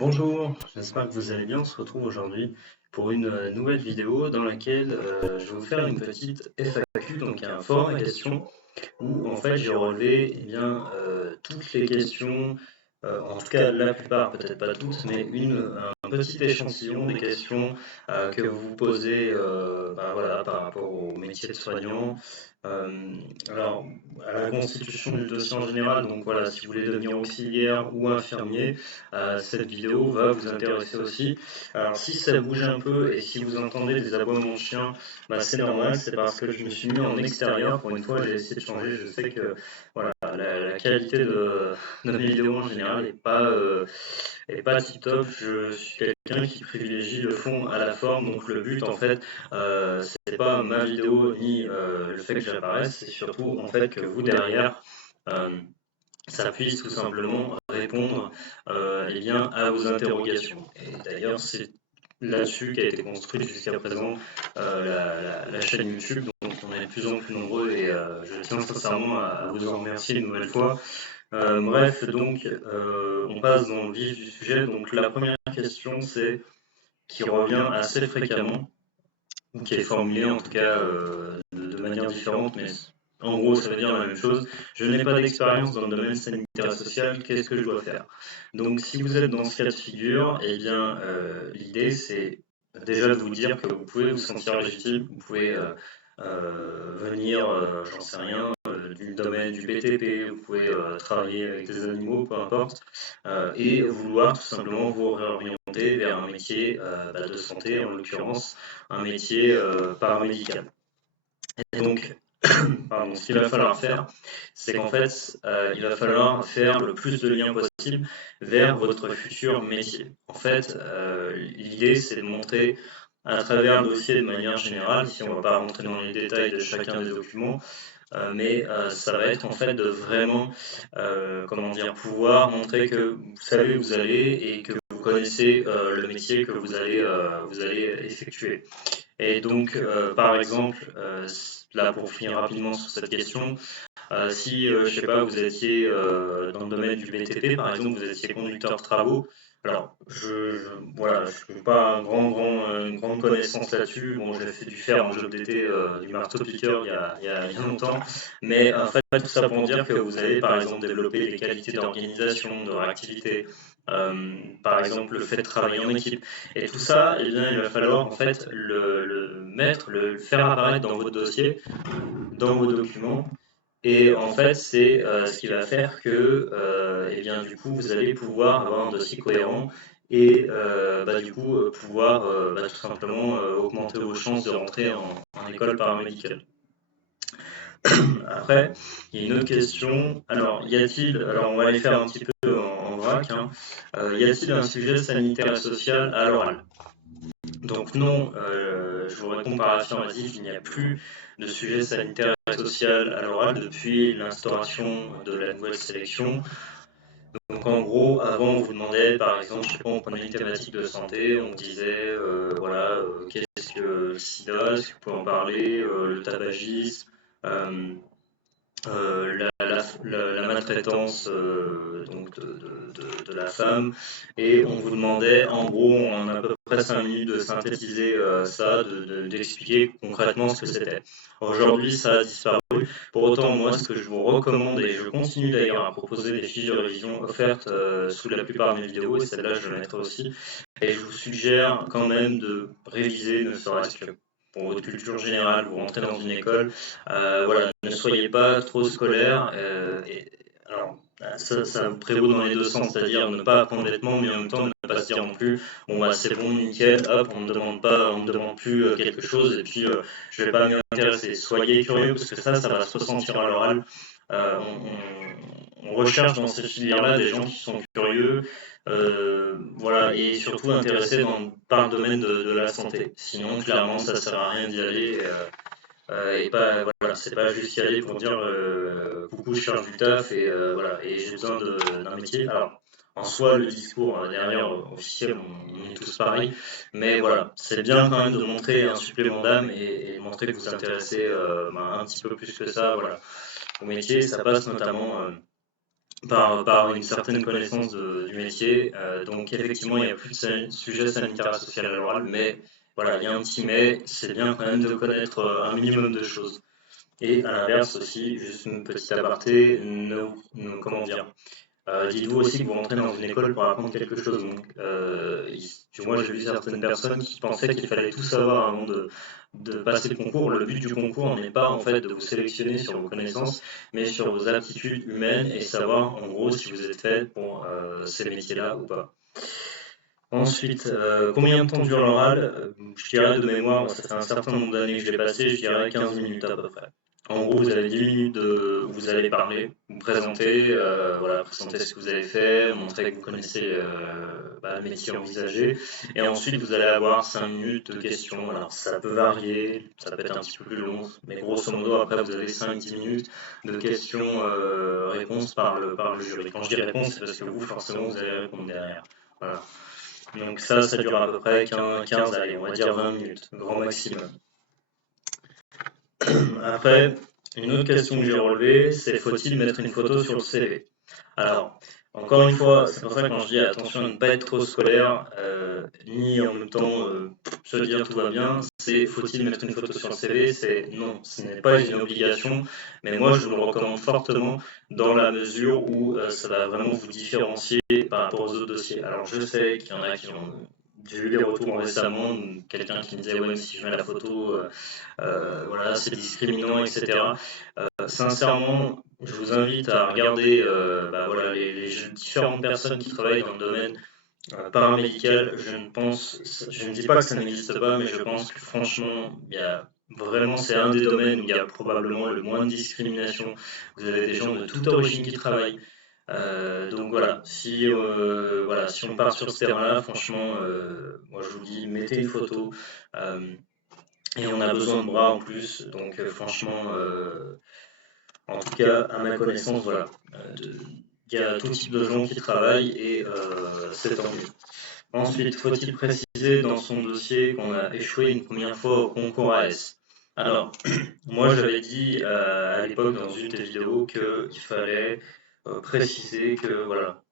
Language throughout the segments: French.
Bonjour, j'espère que vous allez bien. On se retrouve aujourd'hui pour une nouvelle vidéo dans laquelle je vais vous faire une petite FAQ, donc un forum à questions, où en fait j'ai relevé toutes les questions, en tout cas la plupart, peut-être pas toutes, mais un petit échantillon des questions que vous vous posez voilà, par rapport au métier de soignant. Euh, alors, à la constitution du dossier en général, donc voilà, si vous voulez devenir auxiliaire ou infirmier, cette vidéo va vous intéresser aussi. Alors, si ça bouge un peu et si vous entendez des aboiements de chiens, c'est normal, c'est parce que je me suis mis en extérieur. Pour une fois, j'ai essayé de changer. Je sais que voilà, la qualité de mes vidéos en général est pas tip top. Je suis quelqu'un qui privilégie le fond à la forme. Donc le but en fait, c'est pas ma vidéo ni le fait que j'apparaisse, c'est surtout en fait que vous derrière, euh, ça puisse tout simplement répondre à vos interrogations. Et d'ailleurs, c'est là-dessus qu'a été construite jusqu'à présent la chaîne YouTube. Donc on est de plus en plus nombreux et je tiens sincèrement à vous en remercier une nouvelle fois. Bref, donc on passe dans le vif du sujet. Donc la première question, c'est qui revient assez fréquemment, ou qui est formulée en tout cas de manière différente, mais en gros ça veut dire la même chose. Je n'ai pas d'expérience dans le domaine sanitaire et social, qu'est-ce que je dois faire? Donc si vous êtes dans ce cas de figure, eh bien l'idée c'est déjà de vous dire que vous pouvez vous sentir légitime, vous pouvez venir, j'en sais rien, du domaine du BTP, vous pouvez travailler avec des animaux, peu importe, et vouloir tout simplement vous réorienter vers un métier de santé, en l'occurrence un métier paramédical. Et donc, pardon, ce qu'il va falloir faire, c'est qu'en fait, il va falloir faire le plus de liens possible vers votre futur métier. En fait, l'idée, c'est de montrer à travers le dossier de manière générale, si on ne va pas rentrer dans les détails de chacun des documents, mais ça va être en fait de vraiment, comment dire, pouvoir montrer que vous savez où vous allez et que vous connaissez le métier que vous allez effectuer. Et donc, par exemple, là pour finir rapidement sur cette question, si, je sais pas, vous étiez dans le domaine du BTP, par exemple, vous étiez conducteur de travaux, alors, voilà, je n'ai pas une grande connaissance là-dessus. Bon, j'ai fait du fer en job d'été, du marteau-piqueur il y a longtemps, mais en fait, tout ça pour dire que vous allez, par exemple, développer des qualités d'organisation, de réactivité, par exemple, le fait de travailler en équipe. Et tout ça, eh bien, il va falloir en fait le faire apparaître dans votre dossier, dans vos documents, et en fait, c'est ce qui va faire que, eh bien, du coup, vous allez pouvoir avoir un dossier cohérent et du coup, pouvoir tout simplement augmenter vos chances de rentrer en école paramédicale. Après, il y a une autre question. Alors, alors on va les faire un petit peu en vrac, hein. Y a-t-il un sujet sanitaire et social à l'oral? Donc non, je vous réponds par affirmatif, il n'y a plus de sujet sanitaire et social à l'oral depuis l'instauration de la nouvelle sélection. Donc en gros, avant on vous demandait, par exemple, je sais pas, on prenait une thématique de santé, on disait, voilà, qu'est-ce que le sida, est-ce que vous pouvez en parler, le tabagisme, euh, la maltraitance donc de la femme, et on vous demandait en gros en à peu près 5 minutes de synthétiser ça, d'expliquer concrètement ce que c'était. Aujourd'hui ça a disparu. Pour autant, moi ce que je vous recommande, et je continue d'ailleurs à proposer des fiches de révision offertes sous la plupart de mes vidéos, et celle-là je la mettrai aussi, et je vous suggère quand même de réviser, ne serait-ce que pour votre culture générale, vous rentrez dans une école, voilà, ne soyez pas trop scolaire. Alors, ça prévaut dans les deux sens, c'est-à-dire ne pas apprendre bêtement, mais en même temps ne pas se dire non plus, bon bah c'est bon, nickel, hop, on me demande plus quelque chose, et puis je vais pas m'y intéresser. Soyez curieux, parce que ça va se ressentir à l'oral. On recherche dans ces filières-là des gens qui sont curieux, voilà, et surtout intéressés par le domaine de la santé. Sinon, clairement, ça sert à rien d'y aller. Et pas, voilà, c'est pas juste y aller pour dire coucou, je cherche du taf et voilà, et j'ai besoin d'un métier. Alors, en soi, le discours derrière officiel, on est tous pareils, mais voilà, c'est bien quand même de montrer un supplément d'âme et montrer que vous vous intéressez un petit peu plus que ça, voilà, au métier. Ça passe notamment par une certaine connaissance du métier. Donc effectivement, il n'y a plus de sujet sanitaire associé à l'oral, mais voilà, il y a un petit mais, c'est bien quand même de connaître un minimum de choses. Et à l'inverse aussi, juste une petite aparté, comment dire, dites-vous aussi que vous rentrez dans une école pour apprendre quelque chose. Donc, moi, j'ai vu certaines personnes qui pensaient qu'il fallait tout savoir avant de passer le concours. Le but du concours n'est pas en fait de vous sélectionner sur vos connaissances, mais sur vos aptitudes humaines et savoir en gros si vous êtes fait pour ces métiers-là ou pas. Ensuite, combien de temps dure l'oral? Je dirais de mémoire, ça fait un certain nombre d'années que je l'ai passé, je dirais 15 minutes à peu près. En gros, vous avez 10 minutes où vous allez parler, vous présenter, voilà, présenter ce que vous avez fait, montrer que vous connaissez le métier envisagé. Et ensuite, vous allez avoir 5 minutes de questions. Alors, ça peut varier, ça peut être un petit peu plus long, mais grosso modo, après, vous avez 5-10 minutes de questions-réponses par le jury. Quand je dis réponse, c'est parce que vous, forcément, vous allez répondre derrière. Voilà. Donc ça dure à peu près 15, allez, on va dire 20 minutes, grand maximum. Après, une autre question que j'ai relevée, c'est faut-il mettre une photo sur le CV? Alors, encore une fois, c'est pour ça que quand je dis attention à ne pas être trop scolaire, ni en même temps se dire tout va bien, c'est faut-il mettre une photo sur le CV? C'est non, ce n'est pas une obligation, mais moi je vous le recommande fortement dans la mesure où ça va vraiment vous différencier par rapport aux autres dossiers. Alors je sais qu'il y en a qui ont j'ai eu des retours récemment, quelqu'un qui me disait ouais mais si je mets la photo, voilà c'est discriminant, etc. Sincèrement, je vous invite à regarder voilà, les différentes personnes qui travaillent dans le domaine paramédical. Je ne dis pas que ça n'existe pas, mais je pense que franchement, il y a vraiment, c'est un des domaines où il y a probablement le moins de discrimination. Vous avez des gens de toute origine qui travaillent. Donc voilà, si on part sur ce terrain-là, franchement, moi je vous dis, mettez une photo. Et on a besoin de bras en plus, donc franchement, en tout cas, à ma connaissance, voilà. Il y a tout type de gens qui travaillent et c'est tant mieux. Ensuite, faut-il préciser dans son dossier qu'on a échoué une première fois au concours AS? Alors, moi j'avais dit à l'époque dans une des vidéos qu'il fallait préciser que voilà,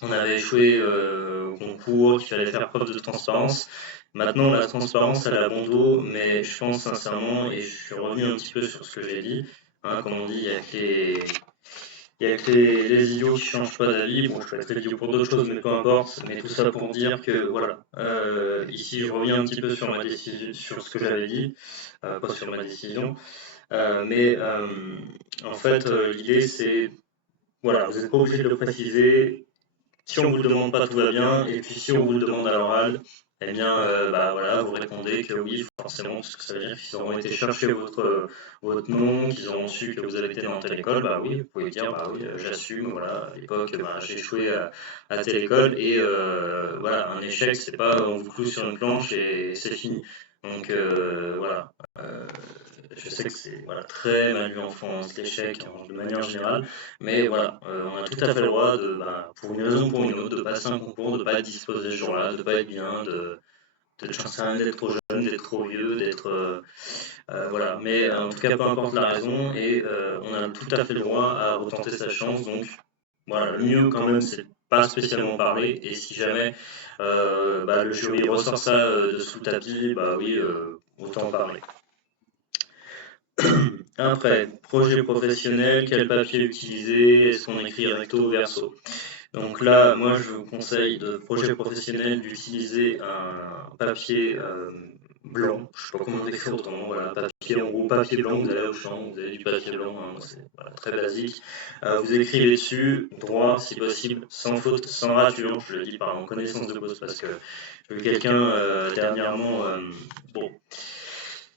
on avait échoué au concours, qu'il fallait faire preuve de transparence. Maintenant, la transparence, elle a bon dos, mais je pense sincèrement, et je suis revenu un petit peu sur ce que j'ai dit, hein, comme on dit, il y a que les idiots qui changent pas d'avis. Bon, je peux être idiot pour d'autres choses, mais peu importe. Mais tout ça pour dire que voilà. Ici, je reviens un petit peu sur ma décision, sur ce que j'avais dit, pas sur ma décision. En fait, l'idée c'est voilà, vous n'êtes pas obligé de le préciser. Si on vous le demande pas, tout va bien. Et puis si on vous le demande à l'oral, eh bien, voilà, vous répondez que oui, forcément, parce que ça veut dire qu'ils auront été chercher votre nom, qu'ils auront su que vous avez été dans telle école. Bah oui, vous pouvez dire, bah oui, j'assume. Voilà, à l'époque, j'ai échoué à telle école. Et voilà, un échec, c'est pas on vous cloue sur une planche et c'est fini. Donc voilà. Je sais que c'est voilà, très mal vu en France, l'échec de manière générale, mais voilà, on a tout à fait le droit pour une raison ou pour une autre, de passer un concours, de ne pas être disposé ce jour-là, de ne pas être bien, j'en sais rien, d'être trop jeune, d'être trop vieux, d'être voilà. Mais en tout cas, peu importe la raison, et on a tout à fait le droit à retenter sa chance. Donc voilà, le mieux quand même, c'est de pas spécialement parler. Et si jamais le jury ressort ça de sous le tapis, bah oui, autant parler. Après, projet professionnel, quel papier utiliser? Est-ce qu'on écrit recto ou verso? Donc là, moi, je vous conseille de projet professionnel d'utiliser un papier blanc. Je ne sais pas comment décrire autrement. Voilà, papier, en gros, papier blanc. Vous allez au champ, vous avez du papier blanc. Hein, c'est voilà, très basique. Vous écrivez dessus, droit, si possible, sans faute, sans rature. Je le dis par mon connaissance de cause parce que j'ai vu quelqu'un dernièrement, bon,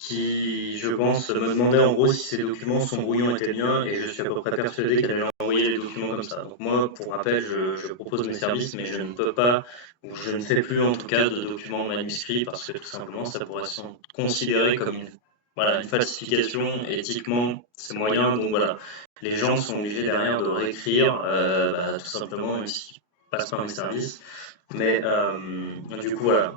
qui, je pense, me demandait en gros si ces documents, son brouillon était bien, et je suis à peu près persuadé qu'elle allait envoyer les documents comme ça. Donc moi, pour rappel, je propose mes services, mais je ne peux pas, ou je ne fais plus en tout cas de documents manuscrits, parce que tout simplement, ça pourrait être considéré comme une falsification, et éthiquement, c'est moyen, donc voilà. Les gens sont obligés derrière de réécrire, tout simplement, même s'ils passent par mes services. Mais du coup, voilà.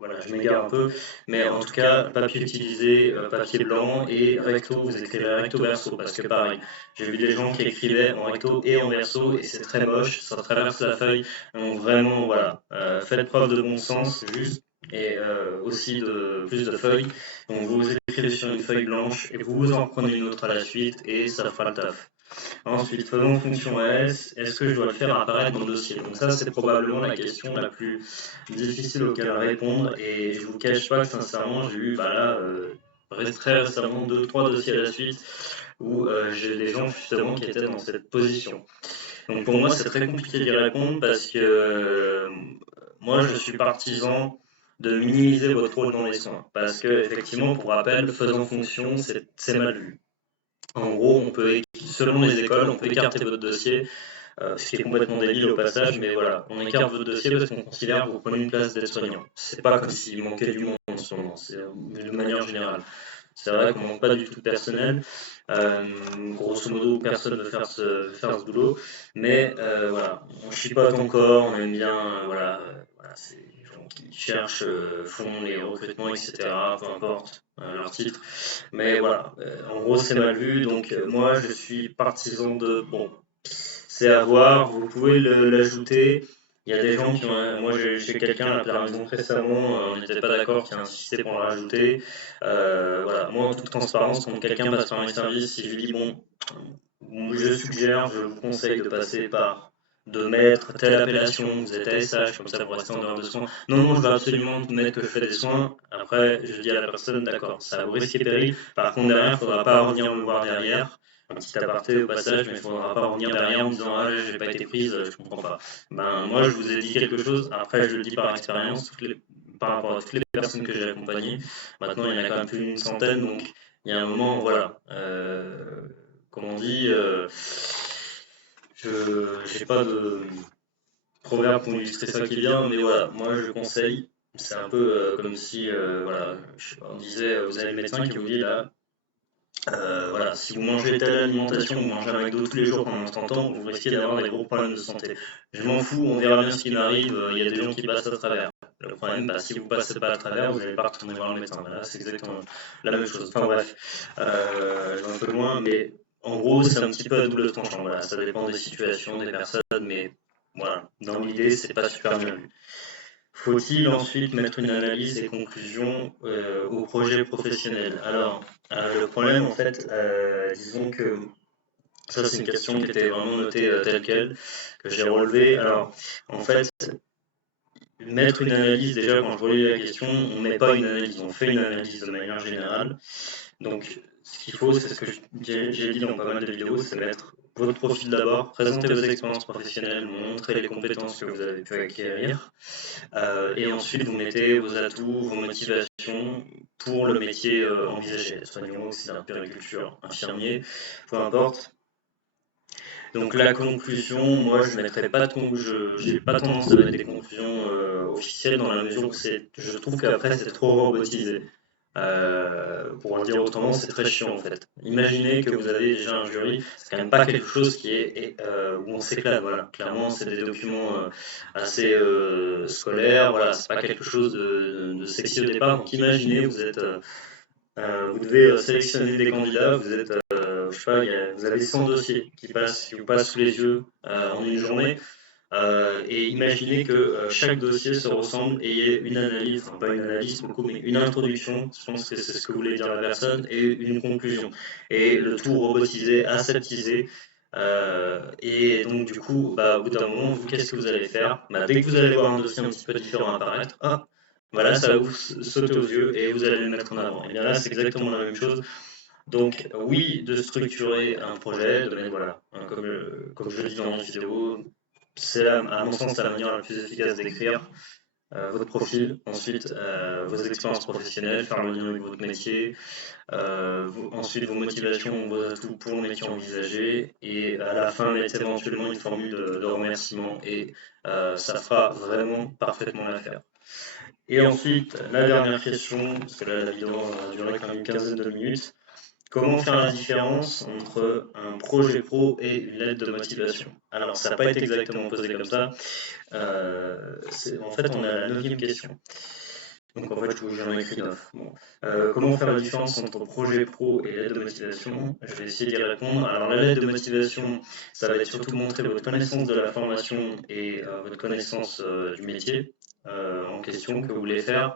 voilà, je m'égare un peu, mais en tout cas, papier utilisé, papier blanc et recto, vous écrivez recto verso, parce que pareil, j'ai vu des gens qui écrivaient en recto et en verso, et c'est très moche, ça traverse la feuille, donc vraiment, voilà, faites preuve de bon sens, juste, et aussi de plus de feuilles, donc vous écrivez sur une feuille blanche, et vous en prenez une autre à la suite, et ça fera le taf. Ensuite, faisons fonction S, est-ce que je dois le faire apparaître dans le dossier? Donc ça, c'est probablement la question la plus difficile auquel répondre, et je vous cache pas que sincèrement, j'ai eu là, très récemment 2-3 dossiers à la suite où j'ai des gens justement qui étaient dans cette position. Donc pour moi, c'est très compliqué d'y répondre parce que moi, je suis partisan de minimiser votre rôle dans les soins. Parce que, effectivement, pour rappel, faisant fonction, c'est mal vu. En gros, selon les écoles, on peut écarter votre dossier, ce qui est complètement débile au passage, mais voilà, on écarte votre dossier parce qu'on considère que vous prenez une place d'aide-soignant. C'est pas comme s'il manquait du monde en ce moment, c'est de manière générale. C'est vrai qu'on manque pas du tout de personnel. Grosso modo, personne ne veut faire ce boulot, mais voilà, on chipote encore, on aime bien, voilà, c'est les gens qui cherchent, font les recrutements, etc. Peu importe leur titre. Mais voilà, en gros, c'est mal vu, donc moi, je suis partisan de bon. C'est à voir, vous pouvez l'ajouter. Il y a des gens qui ont. Moi, j'ai quelqu'un à la maison récemment, on n'était pas d'accord, qui a insisté pour le rajouter. Voilà, moi, en toute transparence, quand quelqu'un passe par mes services, si je lui dis, bon, je suggère, je vous conseille de passer par de mettre telle appellation, vous êtes ASH, comme ça vous restez en dehors de soins. Non, non, je veux absolument mettre que je fais des soins. Après, je dis à la personne, d'accord, ça vous risque et péril. Par contre, derrière, il ne faudra pas revenir me voir derrière. Un petit aparté au passage, mais il ne faudra pas revenir derrière en me disant, ah, j'ai pas été prise, je comprends pas. Ben, moi, je vous ai dit quelque chose. Après, je le dis par expérience, par rapport à toutes les personnes que j'ai accompagnées. Maintenant, il y en a quand même plus d'une centaine, donc il y a un moment, voilà. Comme on dit, je n'ai pas de proverbe pour illustrer ça qui vient, mais voilà, moi je conseille. C'est un peu comme si, voilà, on disait, vous avez le médecin qui vous dit là, voilà, si vous mangez telle alimentation, vous mangez un McDo tous les jours pendant 30 ans, vous risquez d'avoir des gros problèmes de santé. Je m'en fous, on verra bien ce qui m'arrive, il y a des gens qui passent à travers. Le problème, si vous passez pas à travers, vous n'allez pas retourner voir le médecin. Là, c'est exactement la même chose. Enfin bref, je vais un peu loin, mais en gros, c'est un petit peu à double tranchant. Voilà, ça dépend des situations, des personnes, mais voilà, dans l'idée, c'est pas super bien vu. Faut-il ensuite mettre une analyse et conclusion au projet professionnel? Alors, le problème, en fait, disons que ça, c'est une question qui était vraiment notée telle quelle, que j'ai relevée. Alors, en fait, mettre une analyse, déjà, quand je relis la question, on ne met pas une analyse, on fait une analyse de manière générale. Donc, ce qu'il faut, c'est ce que j'ai dit dans pas mal de vidéos, c'est mettre votre profil d'abord, présenter vos expériences professionnelles, montrer les compétences que vous avez pu acquérir. Et ensuite, vous mettez vos atouts, vos motivations pour le métier envisagé, soignant, auxiliaire de périculture, infirmier, peu importe. Donc la conclusion, moi je mettrais pas de j'ai pas tendance à mettre des conclusions officielles dans la mesure où je trouve qu'après c'est trop robotisé. Pour le dire autrement, c'est très chiant en fait. Imaginez que vous avez déjà un jury, c'est quand même pas quelque chose qui est où on s'éclate. Voilà, clairement c'est des documents assez scolaires. Voilà, c'est pas quelque chose de sexy au départ. Donc imaginez vous devez sélectionner des candidats, vous êtes je sais pas, vous avez 100 dossiers qui vous passent sous les yeux en une journée. Et imaginez que chaque dossier se ressemble et il y ait une analyse, enfin pas une analyse beaucoup, mais une introduction, je pense que c'est ce que voulait dire la personne, et une conclusion. Et le tout robotisé, aseptisé. Et donc du coup, au bout d'un moment, vous, qu'est-ce que vous allez faire? Dès que vous allez voir un dossier un petit peu différent apparaître, hop, voilà, ça va vous sauter aux yeux et vous allez le mettre en avant. Et bien là, c'est exactement la même chose. Donc oui, de structurer un projet, de mettre, voilà, comme je le dis dans la vidéo, c'est à mon sens la manière la plus efficace d'écrire votre profil, ensuite vos expériences professionnelles, faire le lien avec votre métier, ensuite vos motivations, vos atouts pour le métier envisagé, et à la fin mettre éventuellement une formule de remerciement, et ça fera vraiment parfaitement l'affaire. Et ensuite, la dernière question, parce que là la vidéo a duré quand même une quinzaine de minutes, comment faire la différence entre un projet pro et une lettre de motivation? Alors, ça n'a pas été exactement posé comme ça. En fait, on a la 9e question. Donc en fait, j'en ai écrit 9. Bon. Comment faire la différence entre projet pro et lettre de motivation? Je vais essayer d'y répondre. Alors la lettre de motivation, ça va être surtout montrer votre connaissance de la formation et votre connaissance du métier en question que vous voulez faire.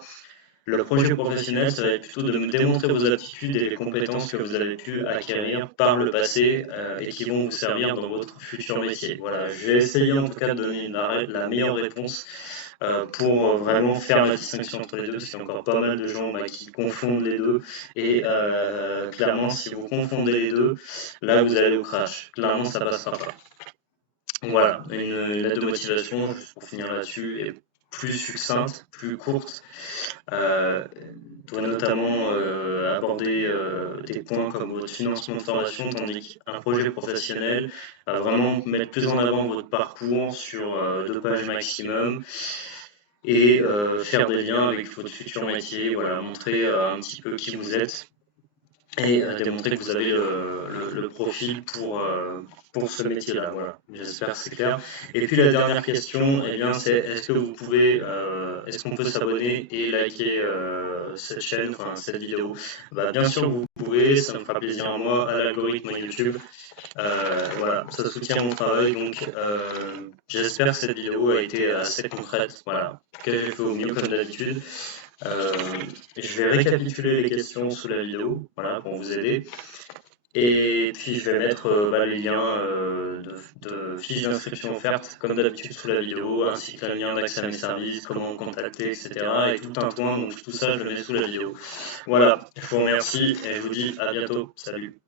Le projet professionnel, ça va être plutôt de me démontrer vos aptitudes et les compétences que vous avez pu acquérir par le passé et qui vont vous servir dans votre futur métier. Voilà, je vais essayer en tout cas de donner la meilleure réponse pour vraiment faire la distinction entre les deux, parce qu'il y a encore pas mal de gens qui confondent les deux. Et clairement, si vous confondez les deux, là vous allez au crash. Clairement, ça passera pas. Voilà, une lettre de motivation, juste pour finir là-dessus, est plus succincte, plus courte, doit notamment aborder des points comme votre financement de formation, tandis qu'un projet professionnel va vraiment mettre plus en avant votre parcours sur 2 pages maximum et faire des liens avec votre futur métier, voilà, montrer un petit peu qui vous êtes et démontrer que vous avez le profil pour ce métier-là. Voilà, j'espère que c'est clair. Et puis la dernière question, eh bien, c'est est-ce qu'on peut s'abonner et liker cette chaîne, enfin cette vidéo? Bah, bien sûr vous pouvez, ça me fera plaisir à moi, à l'algorithme YouTube. Voilà, ça soutient mon travail, donc j'espère que cette vidéo a été assez concrète. Voilà, que j'ai fait au mieux comme d'habitude. Euh, je vais récapituler les questions sous la vidéo, voilà, pour vous aider. Et puis je vais mettre les liens de fiches d'inscription offertes, comme d'habitude sous la vidéo, ainsi que le lien d'accès à mes services, comment me contacter, etc. Et tout un point, donc tout ça je le mets sous la vidéo. Voilà, je vous remercie et je vous dis à bientôt. Salut.